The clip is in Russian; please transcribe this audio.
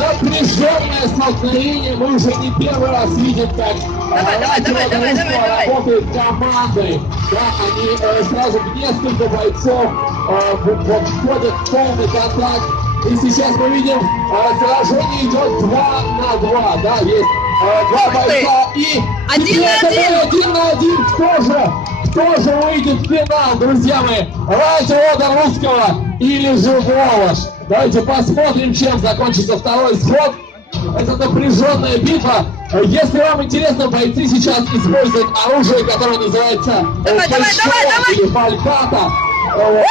напряженное столкновение. Мы уже не первый раз видим, как давай, давай, давай, давай, давай, работают командой, команды. Да, они э, сразу несколько бойцов э, входят в полный контакт и сейчас мы видим, э, сражение идет 2 на 2, да, есть э, два бойца и Один на один! один на один. Кто же, кто же выйдет в финал, друзья мои? Радио Русского или же Волош? Давайте посмотрим, чем закончится второй сход. Это напряженная битва. Если вам интересно, бойцы сейчас используют оружие, которое называется э, Давай, давай, давай, давай! или. Э,